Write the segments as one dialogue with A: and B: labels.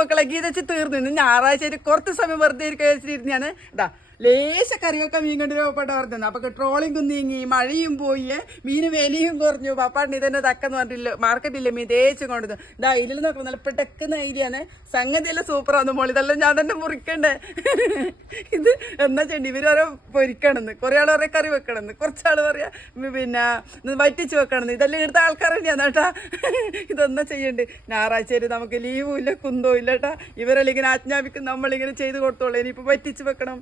A: മക്കളെ ഗീതച്ച് തീർന്നു. ഞായറാഴ്ച കുറച്ച് സമയം വെറുതെ ഇരിക്കാൻ ഞാൻ ഇതാ ലേശ കറിയൊക്കെ മീൻ കണ്ടു പപ്പാട്ട് പറഞ്ഞു അപ്പൊ ട്രോളിംഗ് നീങ്ങി മഴയും പോയി മീൻ വിലയും കുറഞ്ഞു. പപ്പാട്ടിന് ഇതന്നെ തക്കെന്ന് പറഞ്ഞില്ല മാർക്കറ്റില്ല മീൻ തേച്ച് കൊണ്ടു ഇതാ ഇതിൽ നോക്കണം നല്ല പെട്ടെന്ന് ഐഡിയാണ് സംഗതിയെല്ലാം സൂപ്പറാന്ന് മോളി. ഇതെല്ലാം ഞാൻ തന്നെ മുറിക്കണ്ടേ? ഇത് എന്നാ ചെയ്യണ്ട? ഇവർ ഓരോ പൊരിക്കണമെന്ന് കുറെ ആൾ പറയാ കറി വെക്കണമെന്ന് കുറച്ചാൾ പറയാ പിന്നെ വറ്റിച്ച് വെക്കണമെന്ന് ഇതെല്ലാം എടുത്ത ആൾക്കാർ തന്നെയാണ് കേട്ടാ. ഇതൊന്നാ ചെയ്യണ്ട്? ഞായറാഴ്ച വരെ നമുക്ക് ലീവും ഇല്ല കുന്തവും ഇല്ല കേട്ടാ. ഇവരെല്ലാം ഇങ്ങനെ ആജ്ഞാപിക്കും നമ്മളിങ്ങനെ ചെയ്ത് കൊടുത്തോളൂ. ഇനിയിപ്പോൾ വറ്റിച്ച് വെക്കണം.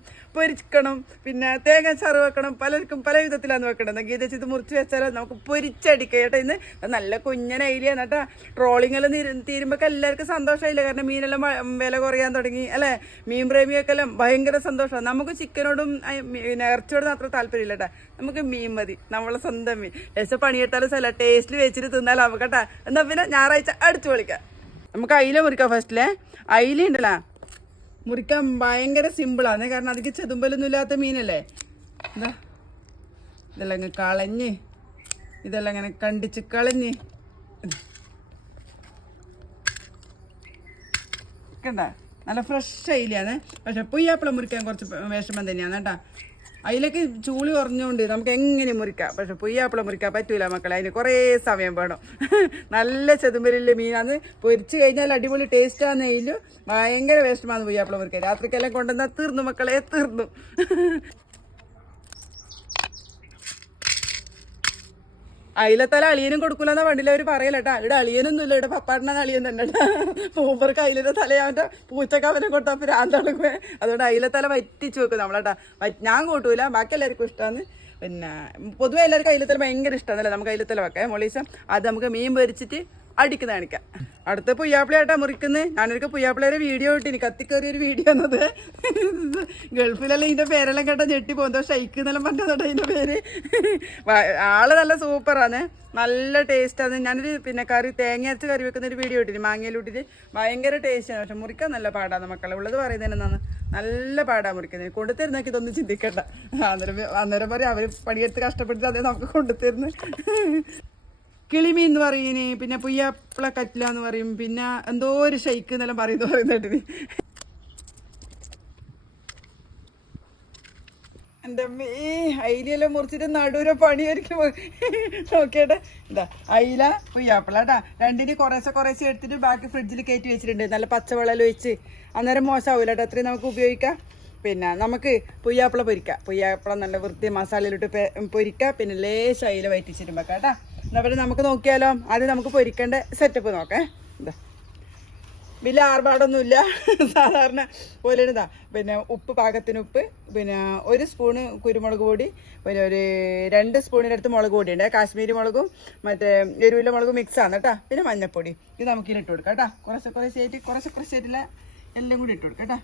A: പൊരിക്കണം പിന്നെ തേങ്ങ ചാറ് വെക്കണം. പലർക്കും പല വിധത്തിലാണ് വെക്കണം ഗീത ഇത് മുറിച്ച് വെച്ചാലോ നമുക്ക് പൊരിച്ചടിക്കുക കേട്ടോ ഇന്ന്. നല്ല കുഞ്ഞൻ ഐഡിയാണ് കേട്ടാ. ട്രോളിങ്ങെല്ലാം തീരുമ്പോൾ എല്ലാവർക്കും സന്തോഷമായില്ല? കാരണം മീനെല്ലാം വില കുറയാൻ തുടങ്ങി അല്ലേ? മീൻ പ്രേമിയൊക്കെ എല്ലാം ഭയങ്കര സന്തോഷമാണ്. നമുക്ക് ചിക്കനോടും പിന്നെ ഇറച്ചിയോടും അത്ര താല്പര്യമില്ല കേട്ടോ. നമുക്ക് മീൻ മതി. നമ്മളെ സ്വന്തം മീൻ. ലേശം പണിയെടുത്താലും സ്ഥലം. ടേസ്റ്റിൽ വെച്ചിട്ട് തിന്നാലാവും കേട്ടോ. എന്നാൽ പിന്നെ ഞായറാഴ്ച അടിച്ചു പൊളിക്കാം. നമുക്ക് അയില മുറിക്കാം ഫസ്റ്റിലെ അയില ഉണ്ടല്ലോ. മുറിക്കാൻ ഭയങ്കര സിമ്പിളാണ് കാരണം അതിക്ക് ചെതുമ്പലൊന്നും ഇല്ലാത്ത മീനല്ലേ? എന്താ? ഇതെല്ലാം അങ്ങ് കളഞ്ഞ്. ഇതെല്ലാം ഇങ്ങനെ കണ്ടിച്ച് കളഞ്ഞ്. കണ്ട? നല്ല ഫ്രഷ് ശൈലിയാണ് പക്ഷെ പുയ്യാപ്പിളം മുറിക്കാൻ കുറച്ച് വിഷമം തന്നെയാണ് കേട്ടാ. അതിലേക്ക് ചൂളി കുറഞ്ഞുകൊണ്ട് നമുക്ക് എങ്ങനെ മുറിക്കാം? പക്ഷെ പുയ്യാപ്പിള മുറിക്കാൻ പറ്റൂല മക്കളെ. അതിന് കുറേ സമയം വേണം. നല്ല ചെതുമ്പരില്ല മീനാന്ന് പൊരിച്ച് കഴിഞ്ഞാൽ അടിപൊളി ടേസ്റ്റാന്ന് അതിൽ ഭയങ്കര വിഷമാണ് പുയ്യാപ്പിള മുറിക്കാൻ. രാത്രിക്കെല്ലാം കൊണ്ടുവന്നാൽ തീർന്നു മക്കളെ തീർന്നു. അയിലത്തല അളിയനും കൊടുക്കൂലെന്നാ വണ്ടിയിൽ അവർ പറയലട്ടാ ഇവിടെ അളിയനൊന്നും ഇല്ല ഇവിടെ പപ്പാട്ടനാണ് അളിയൻ തന്നെ മൂപ്പർക്ക് അയിലിന്റെ തലയാവന്റെ പൂച്ചക്കവനെ കൊടുത്താൽ ഭ്രാന്തളക്കുവേ അതുകൊണ്ട് അയിലത്തല വറ്റിച്ചു വെക്കും നമ്മളേട്ടാ ഞാൻ കൂട്ടൂല ബാക്കി എല്ലാവർക്കും ഇഷ്ടമാണ് പിന്നെ പൊതുവെ എല്ലാവർക്കും അയിലത്തല ഭയങ്കര ഇഷ്ടമാണല്ലേ നമുക്ക് അയിലത്തല വെക്കാം. മൊളീസം? അത് നമുക്ക് മീൻ പൊരിച്ചിട്ട് അടിക്കുന്ന കാണിക്കാം അടുത്ത പുയ്യാപ്പിളയായിട്ടാ മുറിക്കുന്നത് ഞാനൊരു പുയ്യാപ്പിളയുടെ വീഡിയോ ഇട്ട് എനിക്ക് കത്തിക്കേറിയ ഒരു വീഡിയോ എന്നത് ഗൾഫിലെല്ലാം ഇതിന്റെ പേരെല്ലാം കേട്ടാ ഞെട്ടി പോകുന്നോ ഷൈക്ക് എന്നെല്ലാം പറഞ്ഞോട്ടെ ഇതിന്റെ പേര്. ആൾ നല്ല സൂപ്പറാണ്. നല്ല ടേസ്റ്റാണ് ഞാനൊരു പിന്നെ കറി തേങ്ങ അരച്ച് കറി വെക്കുന്ന ഒരു വീഡിയോ ഇട്ടിന്. മാങ്ങയിലൂട്ടിട്ട് ഭയങ്കര ടേസ്റ്റാണ് പക്ഷെ മുറിക്കാൻ നല്ല പാടാണ് മക്കളെ. ഉള്ളത് പറയുന്നത് എന്നാണ് നല്ല പാടാ മുറിക്കുന്നത് കൊണ്ടുതരുന്നൊക്കെ ഇതൊന്നും ചിന്തിക്കണ്ട. അന്നേരം അന്നേരം പറയും അവർ പണിയെടുത്ത് കഷ്ടപ്പെടുത്തി അതേ നമുക്ക് കൊണ്ടുതരുന്നു കിളിമീൻ എന്ന് പറയുന്നതിന് പിന്നെ പുയ്യാപ്പിള കറ്റില എന്ന് പറയും പിന്നെ എന്തോ ഒരു ഷെയ്ക്ക് എന്നെല്ലാം പറയുന്നു പറയുന്നിട്ട് എന്റെ അമ്മേ അയിലെല്ലാം മുറിച്ചിട്ട് നടുവിലെ പണിയായിരിക്കും. നോക്കിയേട്ടെ. എന്താ അയില പുയ്യാപ്പിള കേട്ടാ. രണ്ടിന് കുറേശ്ശെ കുറേശ്ശെ എടുത്തിട്ട് ബാക്കി ഫ്രിഡ്ജിൽ കയറ്റി വെച്ചിട്ടുണ്ട്. നല്ല പച്ചവെള്ളം ഒഴിച്ച്. അന്നേരം മോശമാവില്ല കേട്ടോ. അത്രയും നമുക്ക് ഉപയോഗിക്കാം. പിന്നെ നമുക്ക് പുയ്യാപ്പിള പൊരിക്കാം. പുയ്യാപ്പിള നല്ല വൃത്തി മസാലയിലിട്ട് പൊരിക്കാം. പിന്നെ ലേശ അയില വയറ്റിച്ചിരുമ്പോ കേട്ടാ. എന്നാ പിന്നെ നമുക്ക് നോക്കിയാലോ? ആദ്യം നമുക്ക് പൊരിക്കേണ്ട സെറ്റപ്പ് നോക്കേ. എന്താ വലിയ ആർഭാടൊന്നുമില്ല. സാധാരണ പോലെ ഇതാ പിന്നെ ഉപ്പ് പാകത്തിന് ഉപ്പ് പിന്നെ ഒരു സ്പൂണ് കുരുമുളക് പൊടി പിന്നെ ഒരു രണ്ട് സ്പൂണിനടുത്ത് മുളക് പൊടി ഉണ്ട്. കാശ്മീരി മുളകും മറ്റേ എരുവില മുളകും മിക്സ് ആണ് കേട്ടോ. പിന്നെ മഞ്ഞപ്പൊടി. ഇത് നമുക്ക് ഇട്ട് കൊടുക്കാം കേട്ടോ. കുറച്ച് കുറച്ചായിട്ട് കുറച്ച് കുറച്ച് കുറച്ചായിട്ടുള്ള എല്ലാം കൂടി ഇട്ട് കൊടുക്കാം കേട്ടോ.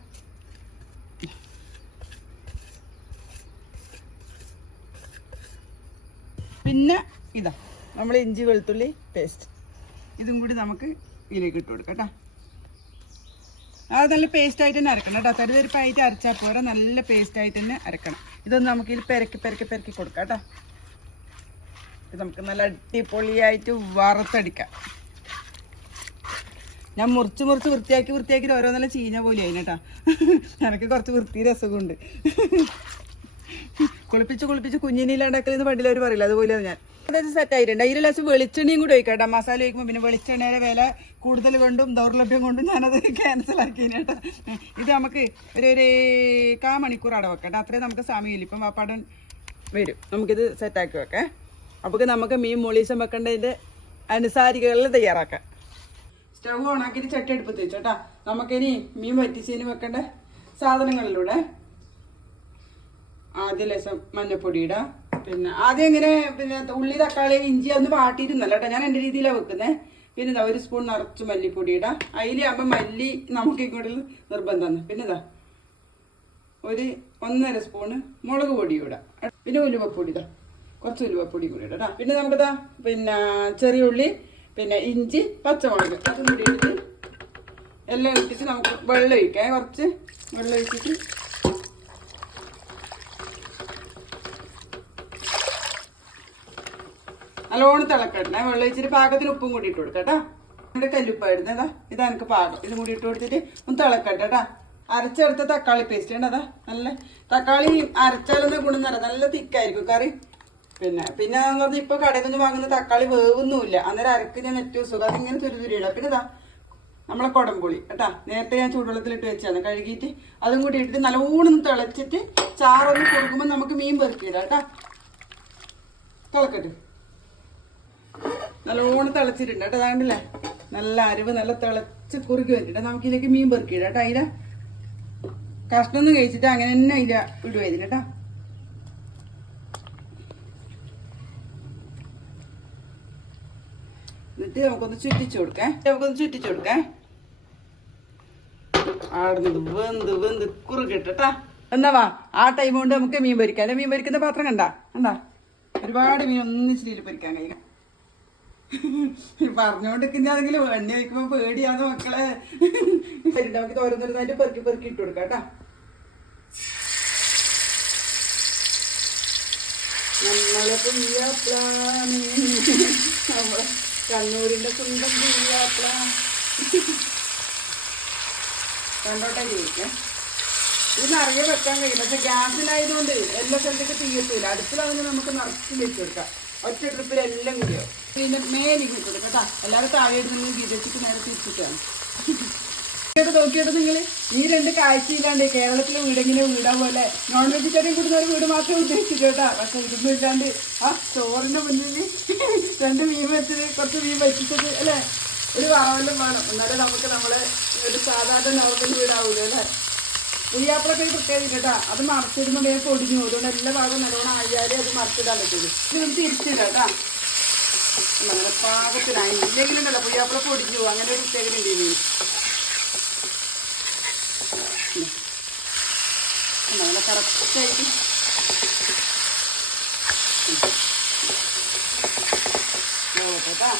A: പിന്നെ ഇതാ. നമ്മൾ ഇഞ്ചി വെളുത്തുള്ളി പേസ്റ്റ് ഇതും കൂടി നമുക്ക് ഇതിലേക്ക് ഇട്ട് കൊടുക്കാം കേട്ടോ അത് നല്ല പേസ്റ്റ് ആയിട്ട് തന്നെ അരക്കണം കേട്ടോ തരുതരിപ്പായിട്ട് അരച്ചാൽ പോരാ. നല്ല പേസ്റ്റ് ആയിട്ട് തന്നെ അരക്കണം. ഇതൊന്ന് നമുക്ക് ഇതിൽ പെരക്കി പെരക്കി പെരക്കി കൊടുക്കാം കേട്ടോ ഇത് നമുക്ക് നല്ല അടിപൊളിയായിട്ട് വറുത്തടിക്കാം. ഞാൻ മുറിച്ച് മുറിച്ച് വൃത്തിയാക്കി വൃത്തിയാക്കി നല്ല ചീഞ്ഞ പോലെ ആയിന് കേട്ടോ എനിക്ക് കുറച്ച് വൃത്തി രസമുണ്ട്. കുളിപ്പിച്ച് കുളിപ്പിച്ച് കുഞ്ഞിനില്ലാണ്ടാക്കലെന്ന് പണ്ടിലവർ പറയില്ല? അതുപോലെയാണ് ഞാൻ. അതായത് സെറ്റ് ആയിട്ടുണ്ട്. ലേശം വെളിച്ചെണ്ണയും കൂടി ഒഴിക്കട്ടെ. കേട്ടോ മസാല ഒഴിക്കുമ്പോൾ പിന്നെ വെളിച്ചെണ്ണയുടെ വില കൂടുതൽ കൊണ്ടും ദൗർലഭ്യം കൊണ്ടും ഞാനത് ക്യാൻസൽ ആക്കി ഇത് നമുക്ക് ഒരു ഒരു കാ മണിക്കൂർ അവിടെ വെക്കട്ടെ. കേട്ടോ അത്രയും നമുക്ക് സമയമില്ല. ഇപ്പം വാപ്പാടൻ വരും. നമുക്കിത് സെറ്റാക്കി വെക്കാം. അപ്പോൾ നമുക്ക് മീൻ മൊളീസം വെക്കേണ്ടതിന്റെ അനുസാരികളിൽ തയ്യാറാക്കാം. സ്റ്റവ് ഓണാക്കിയിട്ട് ചട്ടി എടുപ്പത്ത് വെച്ചു കേട്ടാ നമുക്കിനി മീൻ വറ്റിച്ചതിന് വെക്കേണ്ട സാധനങ്ങളിലൂടെ ആദ്യ ലേശം മഞ്ഞപ്പൊടി ഇടാം പിന്നെ ആദ്യം ഇങ്ങനെ പിന്നെ ഉള്ളി തക്കാളി ഇഞ്ചി ഒന്ന് വാട്ടിയിരുന്നല്ലോ കേട്ടോ. ഞാൻ എന്റെ രീതിയിലാണ് വെക്കുന്നത് പിന്നെ ഇതാ ഒരു സ്പൂൺ നിറച്ച് മല്ലിപ്പൊടി ഇടാം. അതിലാകുമ്പോൾ മല്ലി നമുക്ക് ഇങ്ങോട്ട് നിർബന്ധമാണ്. പിന്നെ ഇതാ ഒരു ഒന്നര സ്പൂണ് മുളക് പൊടി ഇടാം പിന്നെ ഉലുവപ്പൊടി ഇതാ. കുറച്ച് ഉലുവപ്പൊടി കൂടി ഇടാം. പിന്നെ നമുക്കിതാ പിന്നെ ചെറിയ ഉള്ളി പിന്നെ ഇഞ്ചി പച്ചമുളക് അതും കൂടി ഇട്ടിട്ട് എല്ലാം ഇട്ടിട്ട് നമുക്ക് വെള്ളം ഒഴിക്കാം. കുറച്ച് വെള്ളം ഒഴിച്ചിട്ട് നല്ലോണം തിളക്കട്ടെ. വെള്ളം ഇച്ചിരി പാകത്തിന് ഉപ്പും കൂടി ഇട്ട് കൊടുക്കാം കേട്ടോ. ഇവിടെ കല്ലുപ്പായിരുന്നു. അതാ ഇതാ എനിക്ക് പാകം. ഇത് കൂടി ഇട്ട് കൊടുത്തിട്ട് ഒന്ന് തിളക്കട്ടെ കേട്ടാ. അരച്ചെടുത്ത തക്കാളി പേസ്റ്റ് ഉണ്ട് അതാ നല്ല തക്കാളി അരച്ചാലൊന്നും ഗുണം തരാം നല്ല തിക്കായിരിക്കും കറി. പിന്നെ പിന്നെ എന്ന് പറഞ്ഞാൽ ഇപ്പൊ കടയിൽ നിന്ന് വാങ്ങുന്ന തക്കാളി വേവൊന്നുമില്ല. അന്നേരം അരക്ക് ഞാൻ ഏറ്റവും സുഖം അതിങ്ങനെ തുരുതുരിയിടാം പിന്നെ ഇതാ നമ്മളെ കുടംപുളി കേട്ടാ. നേരത്തെ ഞാൻ ചൂടുവെള്ളത്തിലിട്ട് വെച്ചാണ് കഴുകിയിട്ട് അതും കൂടി ഇട്ടിട്ട് നല്ലോണം തിളച്ചിട്ട് ചാറൊന്ന് കൊടുക്കുമ്പോൾ നമുക്ക് മീൻ പെറുക്കിയിടാം കേട്ടാ. തിളക്കട്ടെ. നല്ലോണം തിളച്ചിട്ടുണ്ട് കേട്ടോ അതാണ്ടല്ലേ? നല്ല അരിവ് നല്ല തിളച്ച് കുറുക്കി വെച്ചിട്ടുണ്ട് നമുക്ക് ഇതിലേക്ക് മീൻ പെറുക്കിയിടാം കേട്ടോ അതില കഷ്ണം കഴിച്ചിട്ട് അങ്ങനെ തന്നെ അതില ഇടുവായിരുന്നു കേട്ടോ. എന്നിട്ട് നമുക്കൊന്ന് ചുറ്റിച്ചു കൊടുക്കാം. നമുക്കൊന്ന് ചുറ്റിച്ചു കൊടുക്കാം. ആടുന്നത് വെന്ത് വെന്ത് കുറുകിട്ടാ എന്നാ വാ ആ ടൈം കൊണ്ട് നമുക്ക് മീൻ പൊരിക്കാം അല്ലെ മീൻ പൊരിക്കുന്ന പാത്രം കണ്ട? എന്താ ഒരുപാട് മീൻ ഒന്നിച്ചിട്ട് പൊരിക്കാൻ കഴിയും പറഞ്ഞോണ്ടിരിക്കുന്നെങ്കിലും എണ്ണ വയ്ക്കുമ്പോ പേടിയാന്ന് മക്കളെ. നമുക്ക് തോരുന്നൊരുന്നായിട്ട് പെറുക്കി പെറുക്കി ഇട്ട് കൊടുക്കാം കേട്ടാ. നമ്മളെ നമ്മളെ കണ്ണൂരിന്റെ സ്വന്തം പുയ്യാപ്ല കണ്ടോട്ടെ ചോദിക്കാം ഇത് നിറയെ വെക്കാൻ കഴിയും. പക്ഷെ ഗ്യാസിലായതുകൊണ്ട് എല്ലാ സ്ഥലത്തേക്ക് തീയത്തില്ല അടുപ്പിലാണെങ്കിൽ നമുക്ക് നിറച്ച് വെച്ചു കൊടുക്കാം. ഒറ്റ ട്രിപ്പിൽ എല്ലാം കൂടിയോ. പിന്നെ മേലേക്ക് കിട്ടും കേട്ടാ. എല്ലാവരും താഴെ ഇടുന്ന വിദേശിക്ക് നേരെ തിരിച്ചിട്ടാണ്. കേട്ടോ നോക്കിയിട്ട് നിങ്ങൾ ഈ രണ്ട് കാഴ്ചയില്ലാണ്ട് കേരളത്തിലെ വീടെങ്ങനെ വീടാ പോലെ നോൺ വെജിറ്റേറിയൻ കൂടുന്ന ഒരു വീട് മാത്രമേ ഉദ്ദേശിച്ചു കേട്ടാ. പക്ഷെ ഇതൊന്നും ഇല്ലാണ്ട് ആ ചോറിന്റെ മുന്നിൽ രണ്ട് മീൻ വെച്ചത് കുറച്ച് മീൻ വെച്ചിട്ടത് അല്ലേ? ഒരു വാവലും വേണം. എന്നാലേ നമുക്ക് നമ്മളെ ഒരു സാധാരണ നോർമൽ വീടാവൂലേ അല്ലേ? ഉയ്യാപ്പളൊക്കെ പ്രത്യേകത കേട്ടാ. അത് മറച്ചിടുമ്പോൾ വേഗം പൊടിഞ്ഞു. അതുകൊണ്ട് എല്ലാ ഭാഗവും നല്ലോണം ആയാലേ അത് മറച്ചിടാൻ പറ്റുള്ളൂ. ഇത് നമുക്ക് തിരിച്ചിടാം കേട്ടാ. നല്ല പാകത്തിനായി. ഇല്ലെങ്കിലുണ്ടല്ലോ പുയ്യാപ്പള പൊടിഞ്ഞു അങ്ങനെ ഒരു പ്രത്യേകത ഉണ്ട് ഇതിന് നല്ല കറക്റ്റായിട്ട് കേട്ടാ.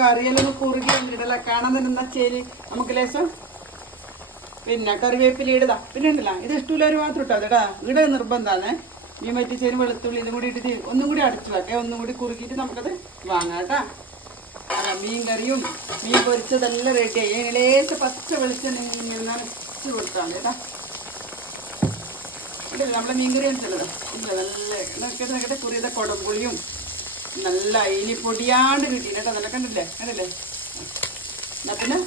A: കറിയെല്ലാം കുറുകി കണ്ടിട്ടല്ല കാണാൻ തന്നെ ചേരി നമുക്ക് ലേശം പിന്നെ കറിവേപ്പില ഇടതാ പിന്നെ ഉണ്ടല്ലോ ഇത് ഇഷ്ടമുള്ളവർ മാത്രം ഇട്ടോ. ഇട ഇവിടെ നിർബന്ധമാണ് മീൻ വറ്റിച്ചതിന് വെളുത്തുള്ളി ഇതും കൂടി ഇട്ടിട്ട് ഒന്നും കൂടി അടച്ചു വെക്കേ. ഒന്നും കൂടി കുറുക്കിയിട്ട് നമുക്കത് വാങ്ങാം കേട്ടാ. മീൻ കറിയും മീൻ പൊരിച്ചതെല്ലാം റെഡിയായി ലേശം പച്ച വെളിച്ചെണ്ണ ഇങ്ങനെ നനച്ച് കൊടുത്താണ് കേട്ടാ. ഇല്ല നമ്മളെ മീൻ കറി വെച്ചല്ലോ ഇല്ല നല്ല നോക്കട്ടെ നോക്കട്ടെ കുറിയത കുടംപുളിയും നല്ല അയിനി പൊടിയാണ്ട് കിട്ടിയിട്ട് കേട്ടോ. നല്ല കണ്ടില്ലേ കണ്ടില്ലേ? എന്നാ പിന്നെ